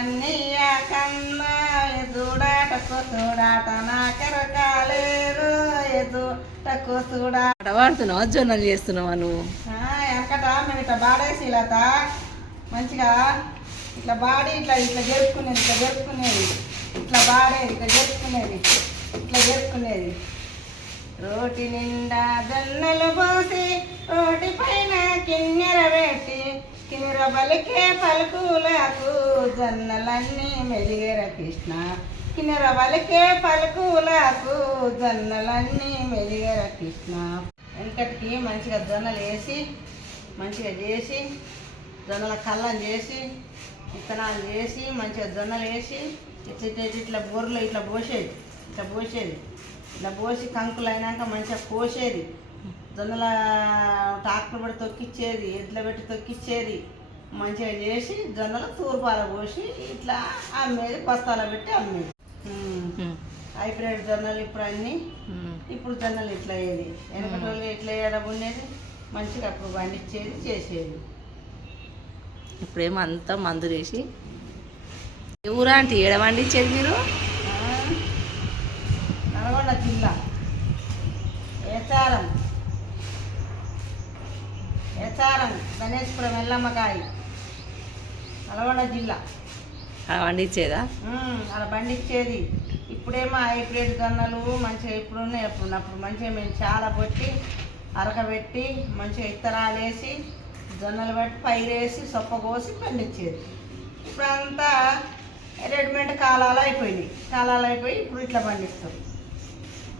జొన్నలన్నీయ కన్నా ఎదుడాటకు చూడాట నాకెరకాలేదు ఎదుటకు చూడాట వాడుతున్నావా జొన్నలు చేస్తున్నావా నువ్వు? వెనకట మేము ఇట్లా బాడేసి ఇలా మంచిగా ఇట్లా బాడీ ఇట్లా ఇట్లా జరుపుకునేది ఇట్లా బాడేది ఇట్లా జరుపుకునేది రోటి నిండా జొన్నలు పోసి రోటి పైన కిన్నెర పెట్టి కిన్నెర బలికే పలుకులకు జొన్నలన్నీ మెలిగెర కృష్ణ కిన్నెర బలికే పలుకులకు జొన్నలన్నీ మెలిగెర కృష్ణ. వెనకటికి మంచిగా జొన్నలు వేసి మంచిగా చేసి జొన్నల కళ్ళం చేసి విత్తనాలు చేసి మంచిగా జొన్నలు వేసి ఇట్లా బోర్లో ఇట్లా పోసేది ఇట్లా పోసి కంకులు అయినాక మంచిగా కోసేది జొన్నల ట్రాక్టర్ పెట్టి తొక్కిచ్చేది ఎడ్ల పెట్టి తొక్కిచ్చేది మంచిగా చేసి జొన్నల తూర్పాల పోసి ఇట్లా అమ్మేది బస్తాల పెట్టి అమ్మేది. హైబ్రిడ్ జొన్నలు ఇప్పుడు జొన్నలు ఇట్లా అయ్యేది వెనకటి వాళ్ళు ఇట్లా వేయడం ఉండేది మంచిగా అప్పుడు పండించేది చేసేది. ఇప్పుడేమో అంతా మందు వేసి ఊరా అంటే ఏడ పండించేది మీరు? నల్గొండ జిల్లా ఏచారం గణేశ్పురం ఎల్లమ్మకాయ నల్గొండ జిల్లా పండించేదా? అలా పండించేది. ఇప్పుడేమో హైబ్రిడ్ జొన్నలు మంచిగా ఇప్పుడు ఉన్నాయి. అప్పుడు మంచిగా మేము చాలా పెట్టి అరకబెట్టి మంచిగా ఇత్తనాలు వేసి జొన్నలు పెట్టి పైరేసి సొప్ప కోసి పండించేది. ఇప్పుడు అంతా రెడీమేడ్ కాలాలు అయిపోయి ఇప్పుడు ఇట్లా పండిస్తాం.